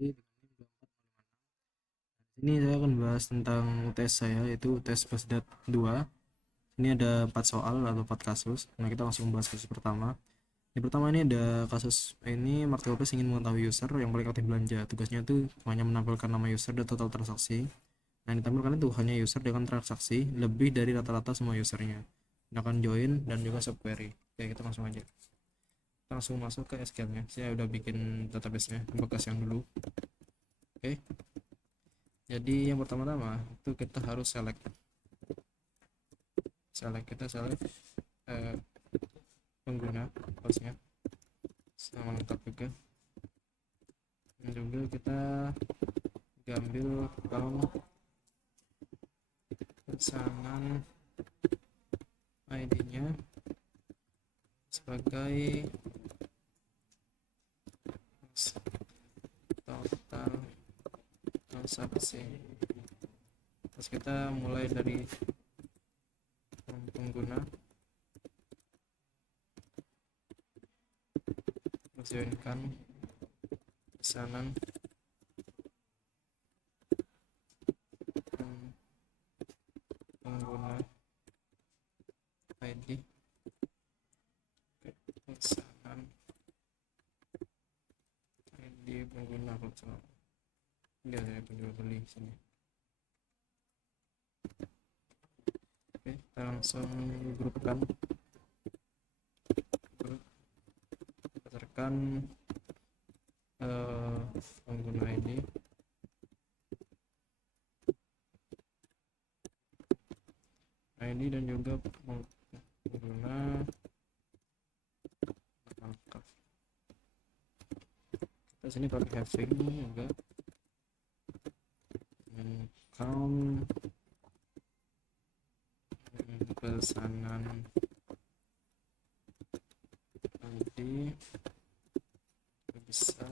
Jadi ini saya akan bahas tentang UTS saya, yaitu UTS Basdat 2. Ini ada 4 soal atau 4 kasus. Nah, kita langsung bahas kasus pertama. Yang pertama ini ada kasus ini marketplace ingin mengetahui user yang paling aktif belanja. Tugasnya itu hanya menampilkan nama user dan total transaksi. Nah, yang ditampilkan itu hanya user dengan transaksi lebih dari rata-rata semua usernya. Gunakan join dan juga subquery. Oke, kita langsung aja. Kita langsung masuk ke SQL-nya. Saya udah bikin database-nya bekas yang dulu. Oke. Jadi yang pertama-tama itu kita harus select eh, pengguna hostnya sama lengkap juga, dan juga kita ambil kalau pesanan ID-nya sebagai total transaksi. Terus kita mulai dari pengguna, joinkan pesanan pengguna ID pesanan ID pengguna. Lihat saya penjual beli sini. Oke, kita langsung grupkan berdasarkan pengguna ID dan juga pengguna lengkap. Kita sini pakai having juga count pesanan ID bisa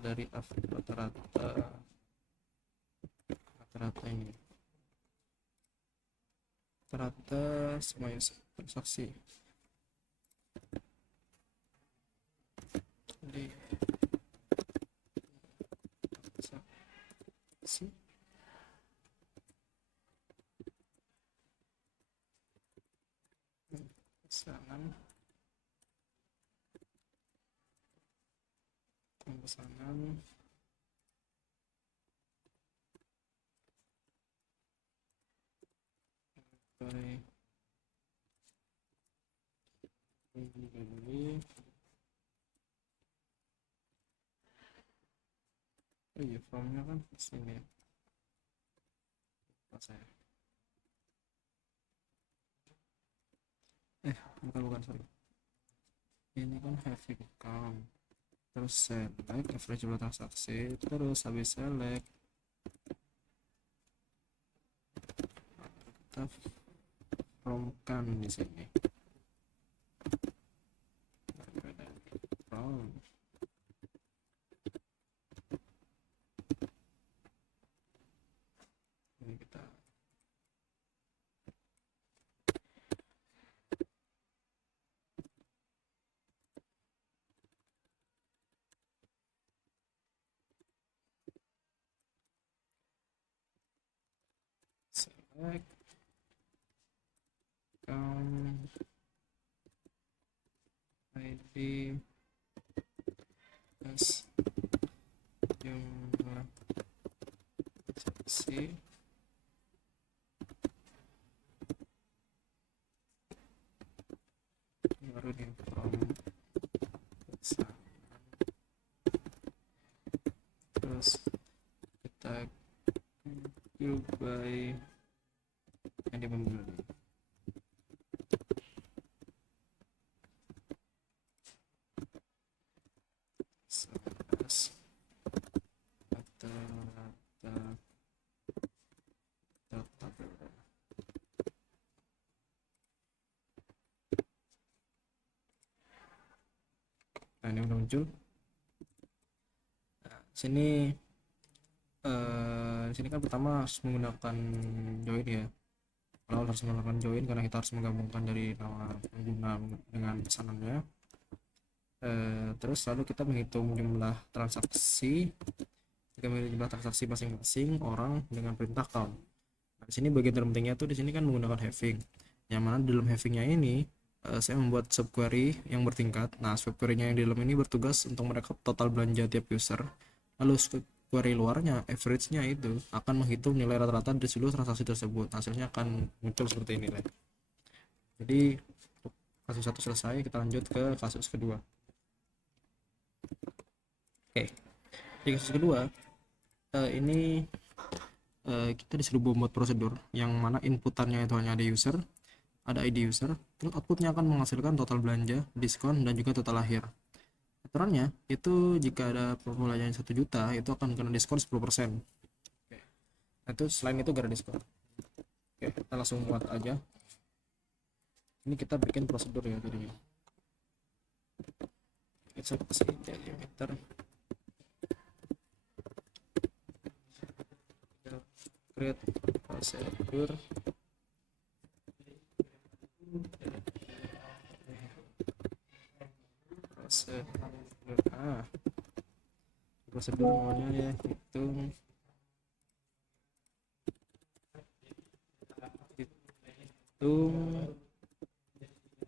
dari rata-rata ini, rata semua transaksi. Jadi transaksi pesanan by beli. Oh iya, formnya kan sini ya. Pas saya bukan sorry, ini kan having count, terus select average jumlah transaksi, terus habis select kita from kan di sini from. Ini kita select count ID as jumlah transaksi, baru di from pesanan, terus kita queue by yang membeli. Nah, ini udah muncul. Nah, sini kan pertama harus menggunakan join ya. Awal harus melakukan join karena kita harus menggabungkan dari nama pengguna dengan pesanannya. Terus lalu kita menghitung jumlah transaksi. Kita menghitung jumlah transaksi masing-masing orang dengan perintah count. Nah, di sini bagian terpentingnya tuh di sini kan menggunakan having. Yang mana dalam havingnya ini saya membuat subquery yang bertingkat. Nah, subquery-nya yang di dalam ini bertugas untuk merekap total belanja tiap user. Lalu subquery luarnya, average-nya itu akan menghitung nilai rata-rata dari seluruh transaksi tersebut. Hasilnya akan muncul seperti ini. Jadi kasus satu selesai, kita lanjut ke kasus kedua. Oke, di kasus kedua ini kita disuruh membuat prosedur yang mana inputannya itu hanya ada user, ada ID user, terus outputnya akan menghasilkan total belanja, diskon, dan juga total akhir. Aturannya itu jika ada perbelanjaan 1 juta itu akan kena diskon 10%. Oke. Nah, itu selain itu gak ada diskon. Oke, kita langsung buat aja. Ini kita bikin prosedur ya jadinya. Kita kasih delimiter. Create prosedur. Prosedur namanya ya hitung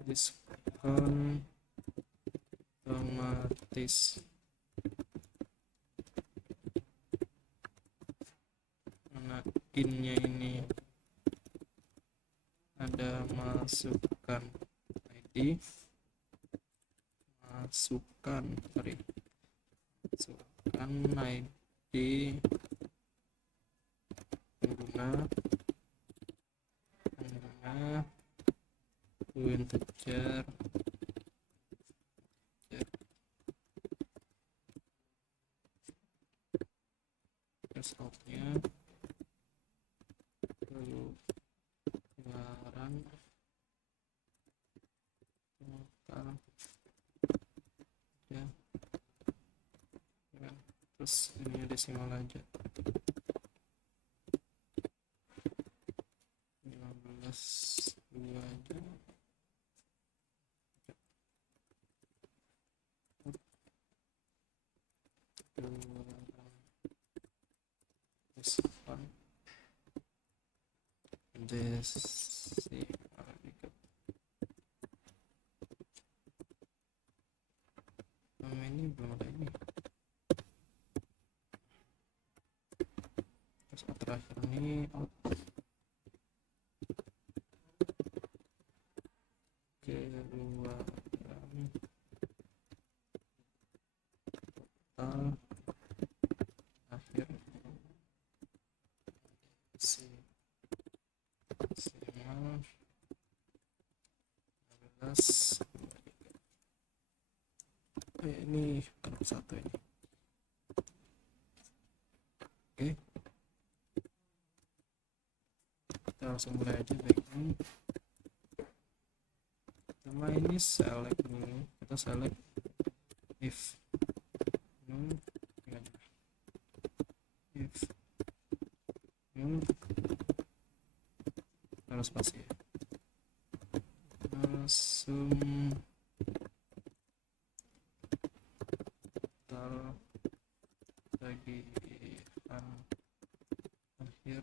diskon otomatis. Mana innya ini ada masukkan ID, masukkan ID pengguna integer resultnya pengeluaran total ya, terus ini desimal aja 15 aja. Ini belum ada ini. Terus terakhir ini output keluaran total akhir maksimal 15. Ini kalau satu ini. Oke, kita langsung mulai aja. Background pertama ini select dulu, kita select if harus spasi ya. Langsung total tagihan akhir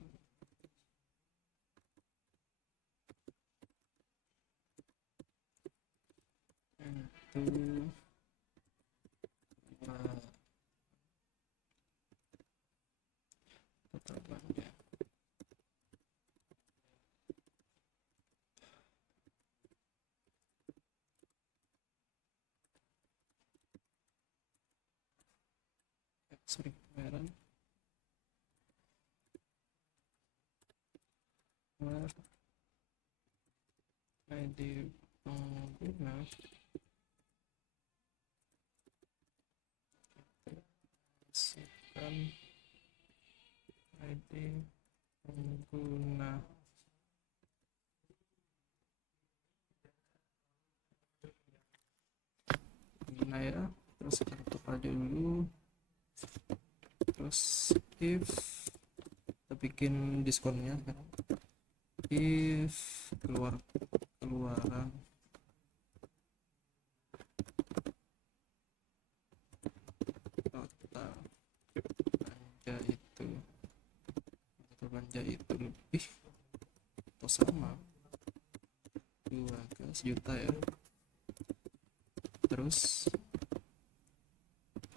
itu total belanja. Sorry, pembayaran ID pengguna masukkan ID pengguna ya, terus kita tutup aja dulu. Terus if kita bikin diskonnya if keluaran total belanja itu lebih atau sama 12 juta ya. Terus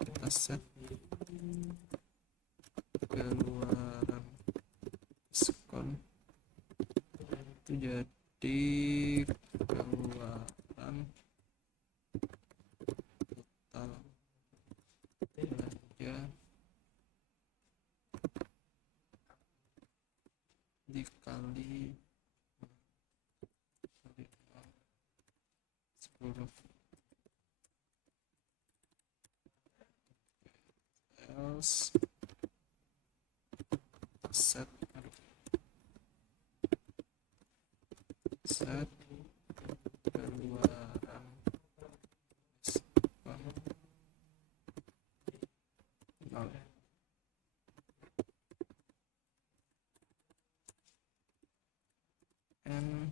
kita set keluaran diskon itu jadi keluaran total belanja dikali 10 else set keluaran diskon nol. And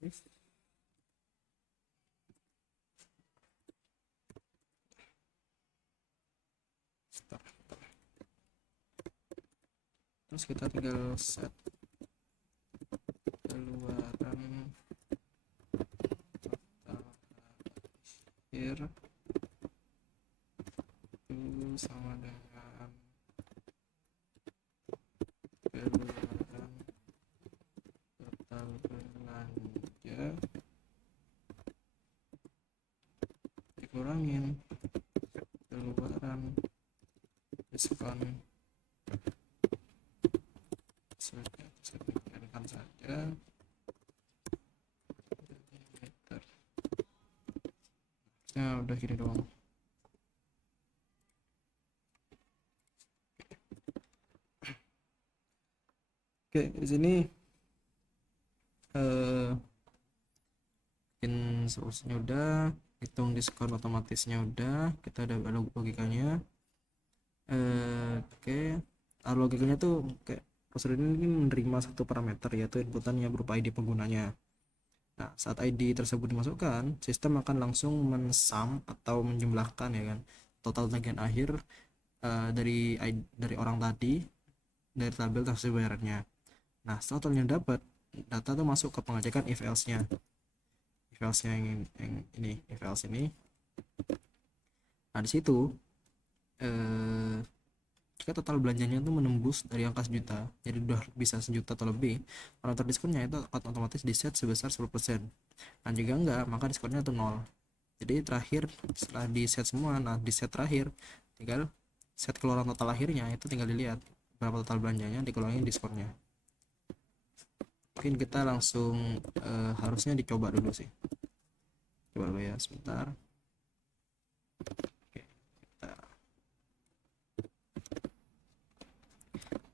if stop. Terus kita tinggal set keluaran total akhir itu sama dengan keluaran total belanja dikurangin keluaran diskon. Sedemikian saja. Nah, udah gini doang. Oke, di sini bikin solusinya udah, hitung diskon otomatisnya udah, kita ada logikanya. Oke, logikanya tuh kayak prosedur ini menerima satu parameter yaitu inputannya berupa ID penggunanya. Nah, saat ID tersebut dimasukkan, sistem akan langsung mensum atau menjumlahkan ya kan total tagihan akhir dari orang tadi dari tabel transaksi bayarannya. Nah, setelah totalnya dapat, data tuh masuk ke pengecekan if else-nya. If else-nya yang ini, if else ini. Nah, di situ jika total belanjanya itu menembus dari angka sejuta, jadi udah bisa sejuta atau lebih, parameter diskonnya itu akan otomatis di set sebesar 10%. Nah, jika enggak, maka diskonnya itu 0. Jadi terakhir setelah di set semua, nah di set terakhir tinggal set keluaran total akhirnya itu tinggal dilihat berapa total belanjanya dikurangi diskonnya. Mungkin kita langsung harusnya dicoba dulu sih. Coba dulu ya sebentar. Oke,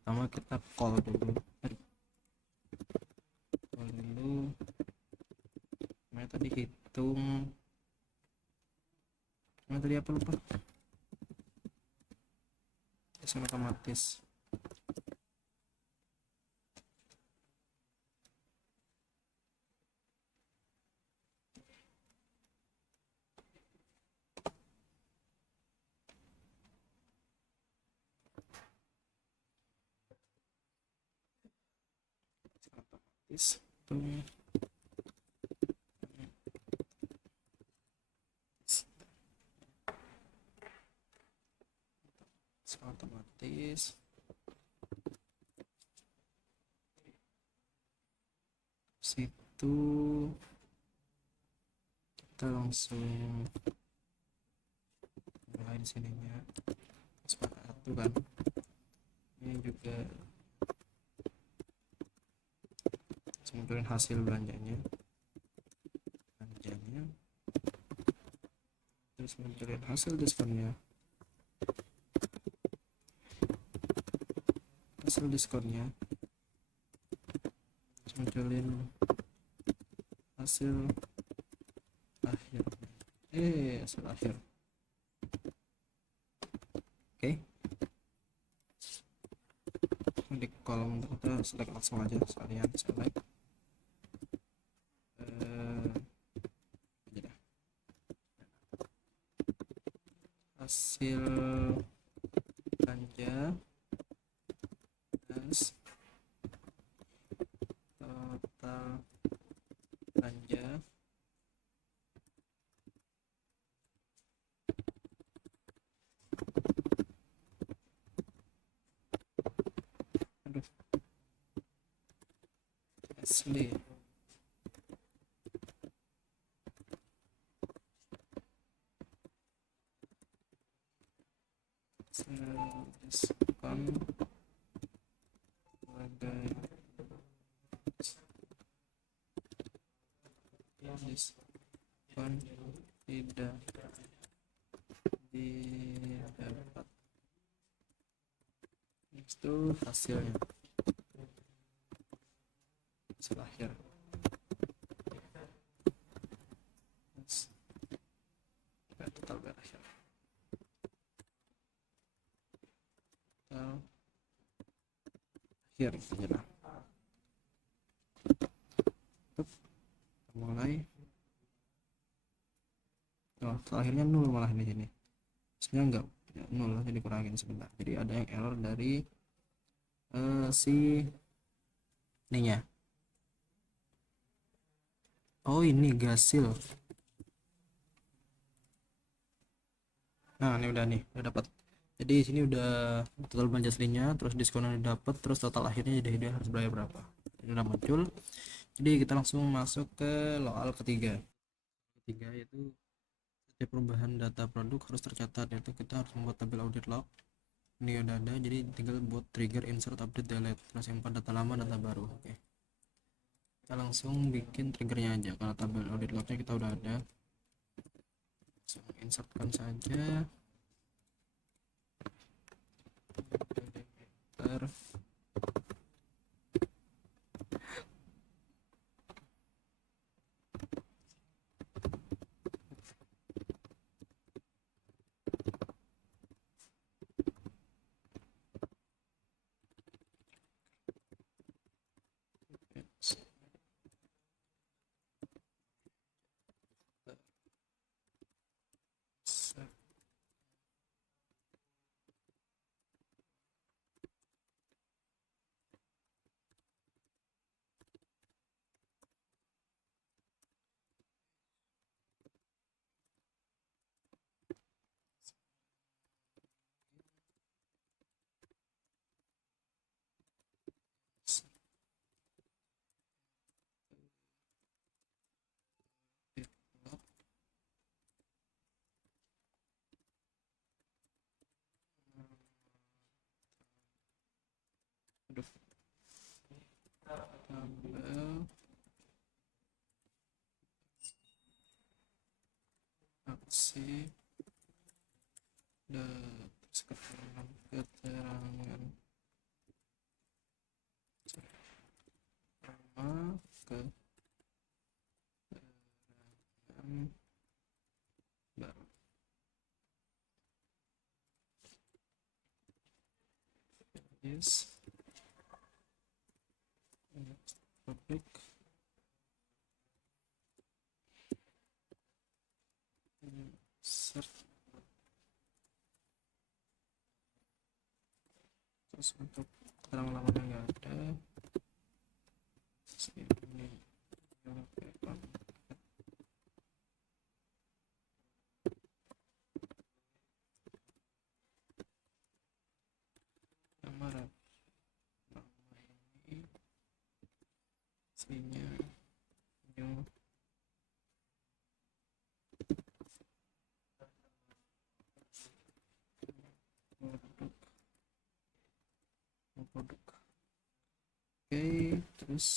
pertama kita call dulu. Nah, tadi hitung. Nah, tadi apa lupa? Diskon otomatis. Hitung otomatis situ kita langsung mulai di sininya satu kan, ini juga munculin hasil belanjanya terus munculin hasil diskonnya terus munculin hasil akhir hasil akhir. Oke, di kolom kita select langsung aja sekalian select aja dah. Hasil belanja plus total belanja asli diskon sebagai diskon tidak didapat. Itu hasilnya hasil akhir. Total berakhir. Total akhir saja lah. Mulai. Oh, akhirnya 0 malah di sini. Sebenarnya enggak 0, jadi dikurangin sebentar. Jadi ada yang error dari si ininya. Oh, ini gasil. Nah, ini udah nih, udah dapat. Jadi di sini udah total belanja aslinya, terus diskonnya dapat, terus total akhirnya jadi dia harus bayar berapa. Ini udah muncul. Jadi kita langsung masuk ke loal ketiga. Ketiga yaitu setiap perubahan data produk harus tercatat, yaitu kita harus membuat tabel audit log. Ini udah ada, jadi tinggal buat trigger insert update delete, terus simpan data lama data baru. Oke, kita langsung bikin triggernya aja karena tabel audit lognya kita udah ada. Langsung insertkan saja tabel aksi dan keterangan sama keterangan baru. Yes, public insert, terus untuk keterangan lamanya nggak ada. Ini nama ini aslinya new produk. Oke, terus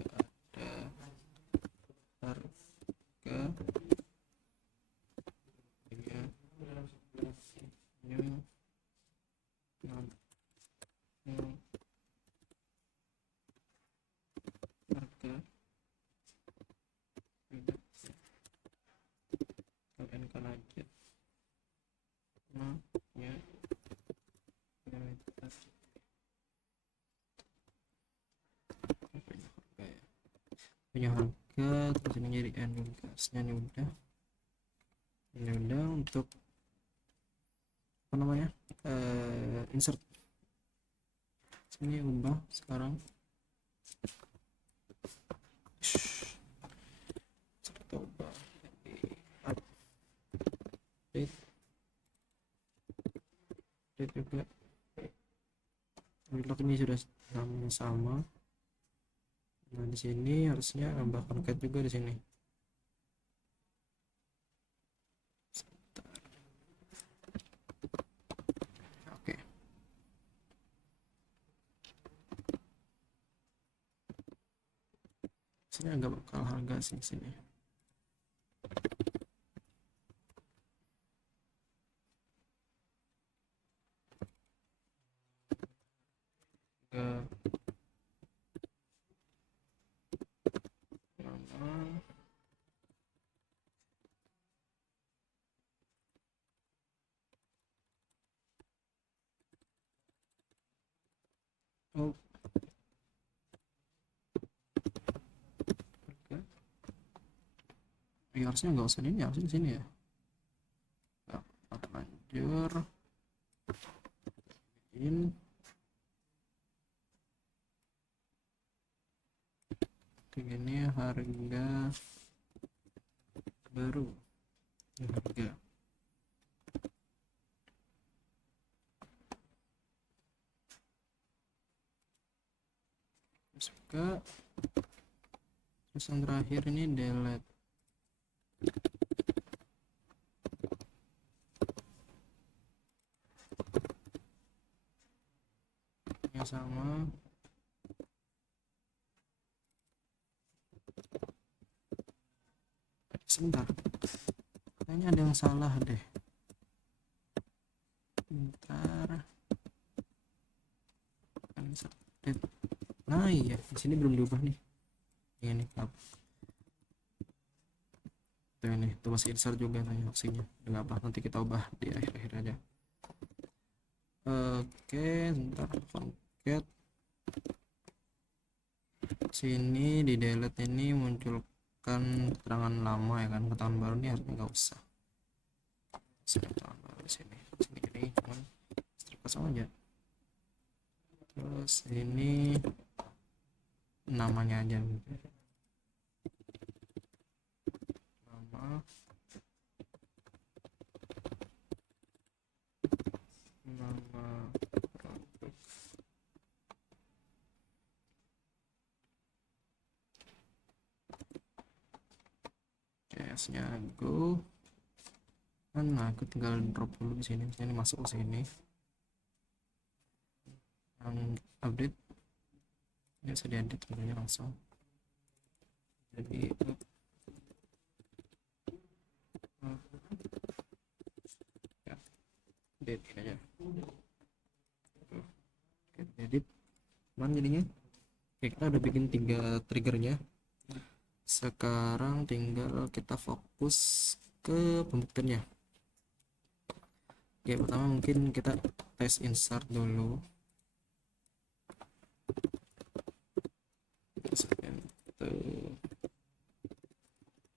ada harga new harga kalian kan aja namanya punya harga, terus ini jadi end gasnya ini udah untuk apa namanya, insert sini ubah sekarang. Coba update juga. Weblock ini sudah sama. Nah di sini harusnya nambah concat juga di sini. Oke. Sini agak bakal harga sih sini. Oh, ya harusnya nggak usah ini, harusnya di sini ya. Lanjut ini harga baru, harga suka. Terus yang terakhir ini delete, yang sama. Sebentar, kayaknya ada yang salah deh. Bentar. Nah iya, di sini belum diubah nih. Ini up. Tuh ini, tuh masih insert juga nih opsinya. Enggak apa, nanti kita ubah di akhir-akhir aja. Oke, sebentar, concat. Sini di delete ini munculkan keterangan lama ya kan, keterangan baru ini harusnya nggak usah. Keterangan baru di sini ini cuman kosong aja. Terus ini namanya aja, nama produk. CS-nya go. Nah, aku tinggal drop dulu di sini. Ini masuk ke sini. Yang update ini bisa diedit tentunya langsung. Jadi ya, edit ini aja. Oke, edit. Mana jadinya? Oke, kita udah bikin 3 triggernya. Sekarang tinggal kita fokus ke pembuktiannya. Oke, pertama mungkin kita tes insert dulu.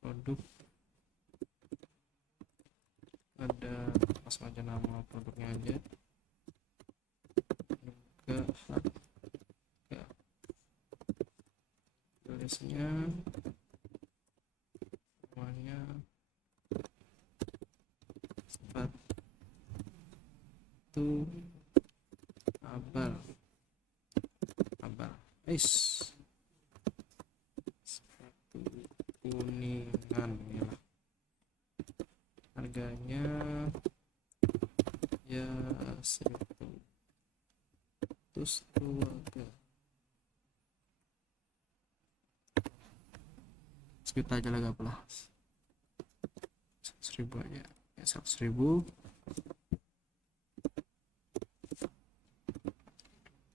Produk, ada langsung aja nama produknya aja, juga harga, tulisnya namanya sepatu abal sepatu kuningan ya. Harganya ya 100 sejuta aja lah, gak apa-apa, 100.000 aja ya, 100.000.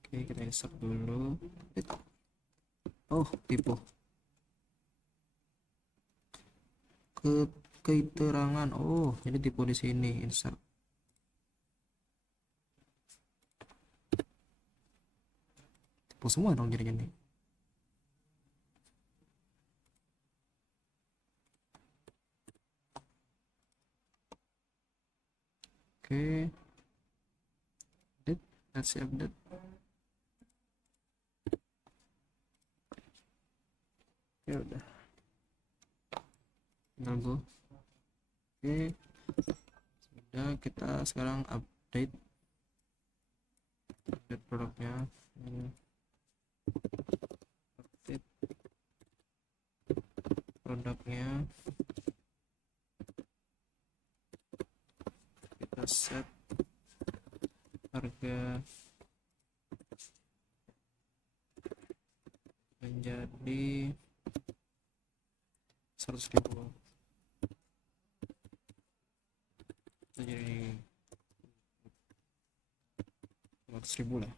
Oke, kita insert dulu. Oh, tipe keterangan. Oh, jadi tipe di sini insert. Tipe semua dong jadinya nih. let's see update. Ya udah, tinggal go. Oke, sudah, kita sekarang update produknya. Update produknya, kita set harga menjadi 100.000, jadi 100.000 lah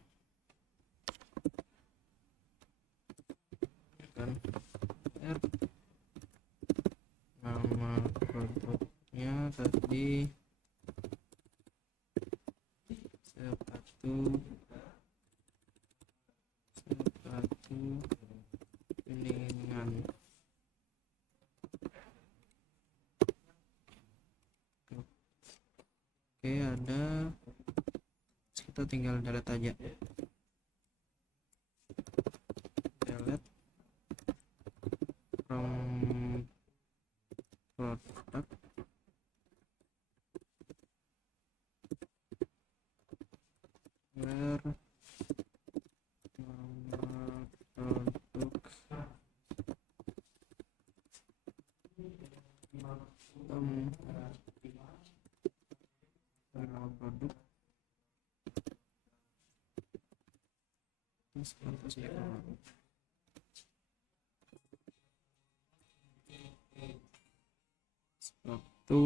kan. Nama produknya tadi sepatu kuningan. Oke, ada, kita tinggal delete aja, delete from product, where nama produk nama produk sepatu,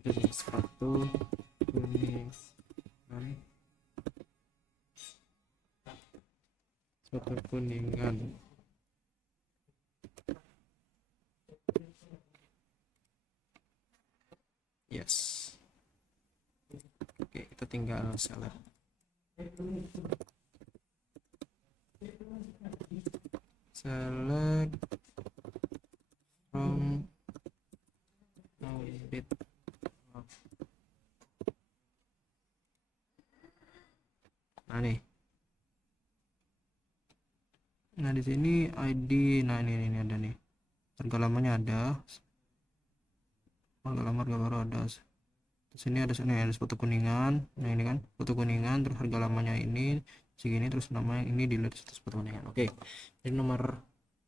jadi sepatu kuningan, sepatu kuningan. Yes. Oke, kita tinggal select. Select from audit. Nah nih, nah di sini ID, nah ini ada nih, harga lamanya ada, harga lama harga baru ada. Di sini ada sepatu kuningan, nah ini kan sepatu kuningan, terus harga lamanya ini segini, terus namanya ini dilihat sepatu kuningan. Oke, jadi nomor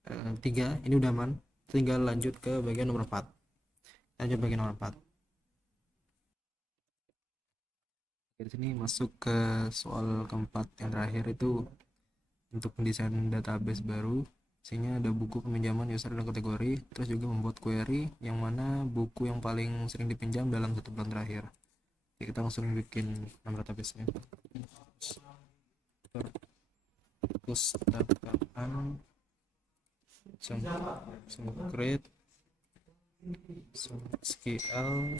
3 ini udah aman, tinggal lanjut ke bagian nomor 4. Lanjut bagian nomor 4. Di sini masuk ke soal keempat yang terakhir, itu untuk mendesain database baru. Isinya ada buku peminjaman user dan kategori, terus juga membuat query yang mana buku yang paling sering dipinjam dalam 1 bulan terakhir. Oke, kita langsung bikin nama database-nya. Perpustakaan create SQL.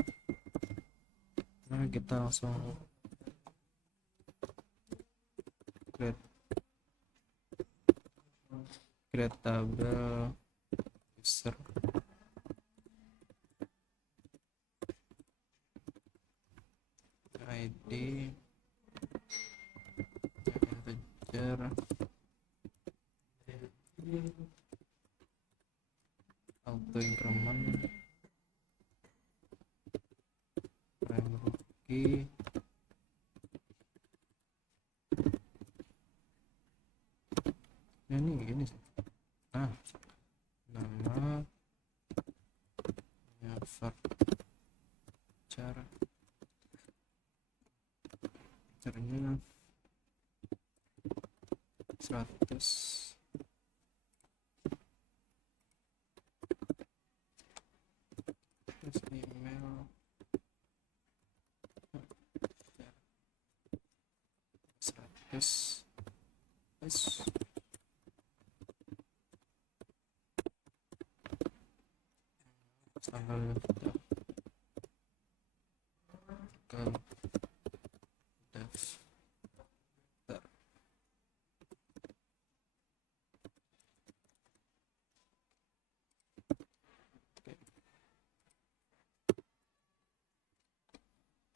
Nah, kita langsung create tabel user, ID, integer, auto increment, primary key, ini sih. Nah, nama cara caranya 100, terus email 100, terus tanggal daftar.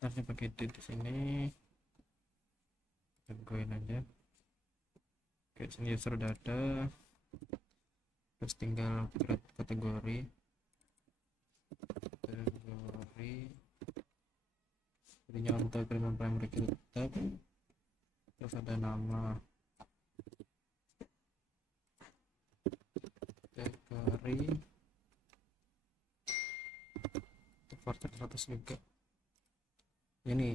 Daftarnya pakai D di sini, goin aja. Oke, sini user udah ada, terus tinggal create kategori. Jadinya untuk primary tab, terus ada nama kategori Fortran 100 juga ini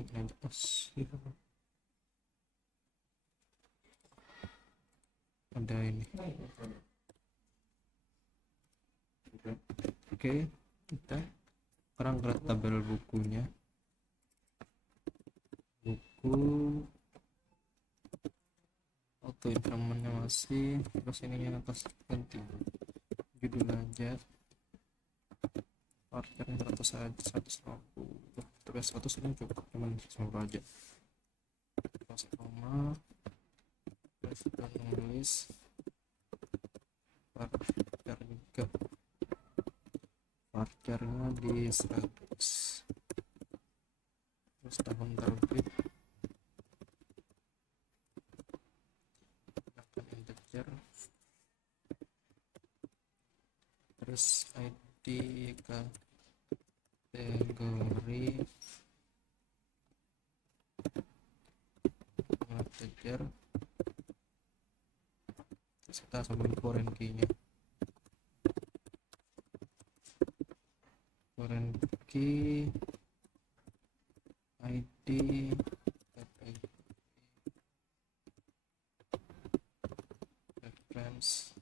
ada ini. Oke, kita sekarang create tabel bukunya, buku auto incrementnya masih, terus ininya atas ganti judul aja, parkirnya 100 aja, 150, terus 100 ini cukup, cuman 150 aja. Terus koma, terus nulis parkir juga, parkirnya di 100, terus tahun terbit akan integer, terus ID kategori integer, terus kita sambil foreign key nya, foreign key ID reference,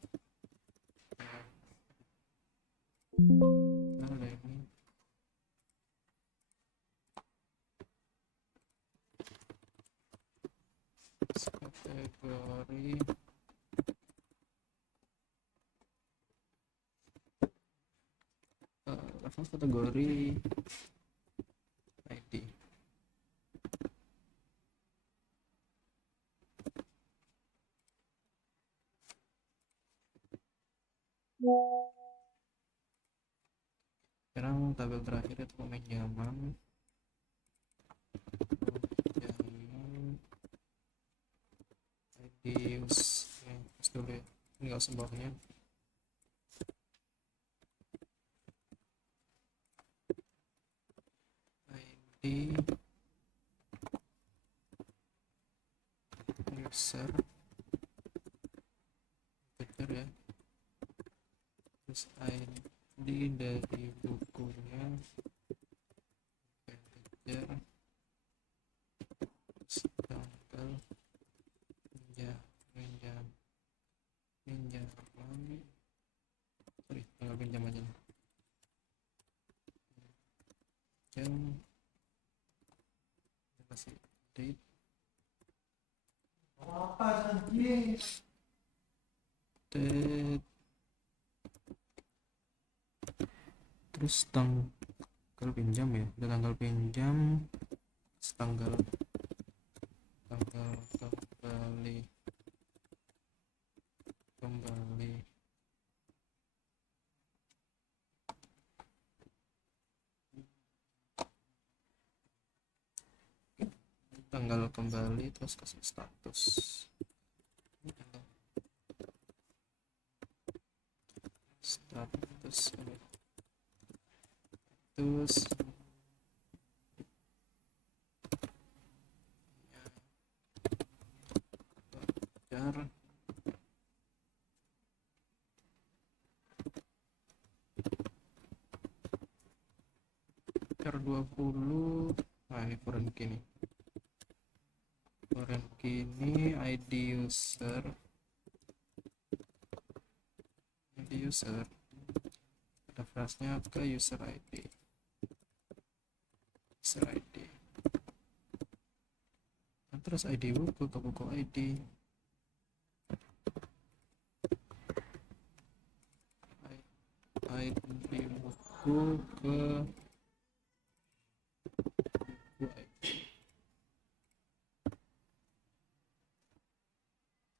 nah ada ini kategori reference kategori ID. Sekarang tabel terakhir itu peminjaman, ID use dulu ya, ini nggak usah bawahnya. ID user integer ya, terus ID dari bukunya integer, terus tanggal pinjaman, sorry, tanggal pinjam aja, jam, kasih date, terus tanggal pinjam ya, ada tanggal pinjam, tanggal kembali tanggal kembali, terus kasih status, terus char 20. Nah ini foreign key nih, foreign key ini ID user reference-nya ke user ID, nah, terus ID buku ke buku ID, ID buku ke buku ID,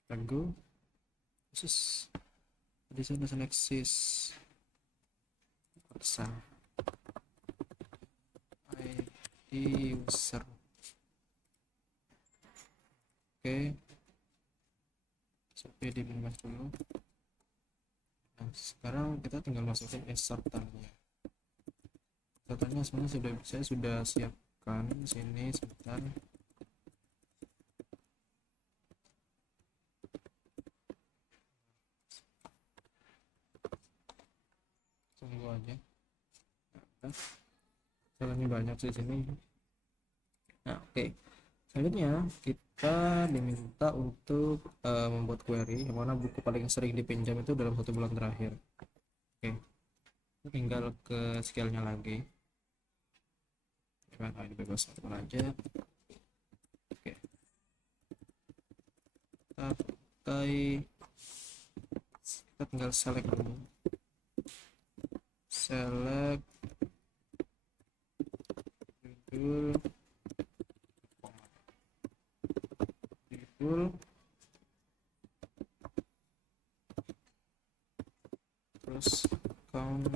tunggu khusus addition doesn't exist, ID user. Oke, sampai di minimize dulu. Nah, sekarang kita tinggal masukin insertannya. Insertannya sebenarnya saya sudah siapkan sini sebentar. Tunggu aja. Nah, caranya banyak di sini. Nah, oke. Selanjutnya kita diminta untuk membuat query yang mana buku paling sering dipinjam itu dalam 1 bulan terakhir. Oke, tinggal ke scale-nya lagi. Nah, ini bebas apa aja. Oke, kita pakai, kita tinggal select dulu. Select judul, terus count,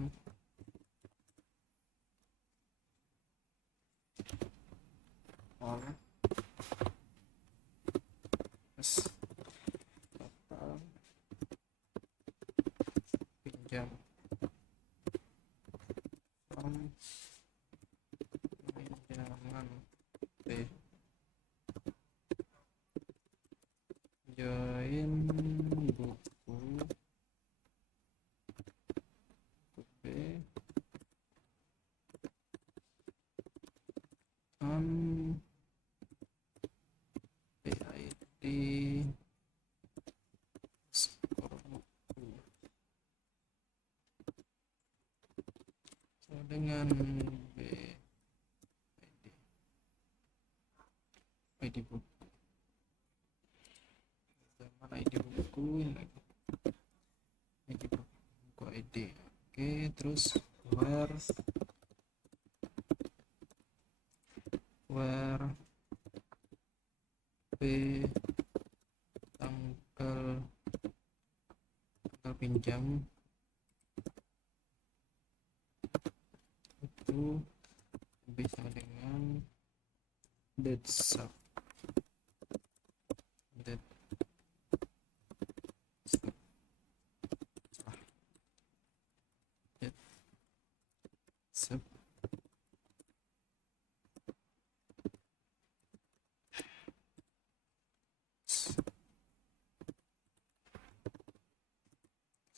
all, terus total pinjam, pinjaman B, join buku B, PID skor buku dengan ID buku, mana ID buku ini lagi, ID buku ID. Oke, terus where P tanggal pinjam itu bisa dengan date sub, date sub, date sub,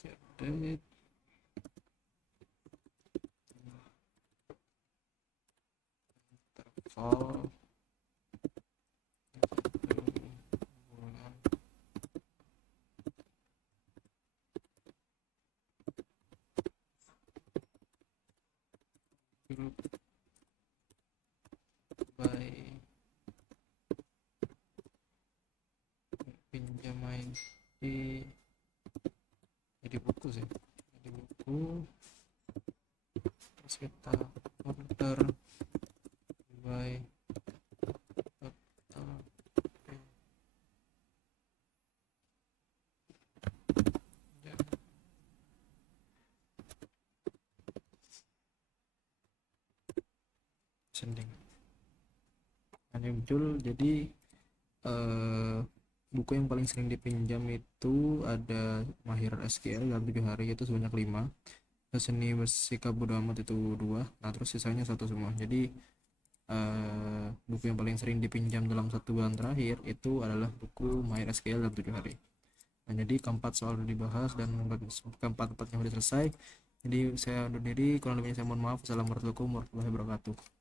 date interval bulan, group by pinjam ID buku sih, ID buku, terus kita order by total sending. Nah, muncul jadi buku yang paling sering dipinjam itu ada Mahir SQL dalam 7 hari itu sebanyak 5, Seni Bersikap Bodo Amat itu 2, nah terus sisanya 1 semua. Jadi buku yang paling sering dipinjam dalam 1 bulan terakhir itu adalah buku Mahir SQL dalam 7 hari. Nah, jadi keempat soal sudah dibahas dan keempat-empatnya sudah selesai. Jadi saya undur diri, kurang lebihnya saya mohon maaf. Assalamualaikum warahmatullahi wabarakatuh.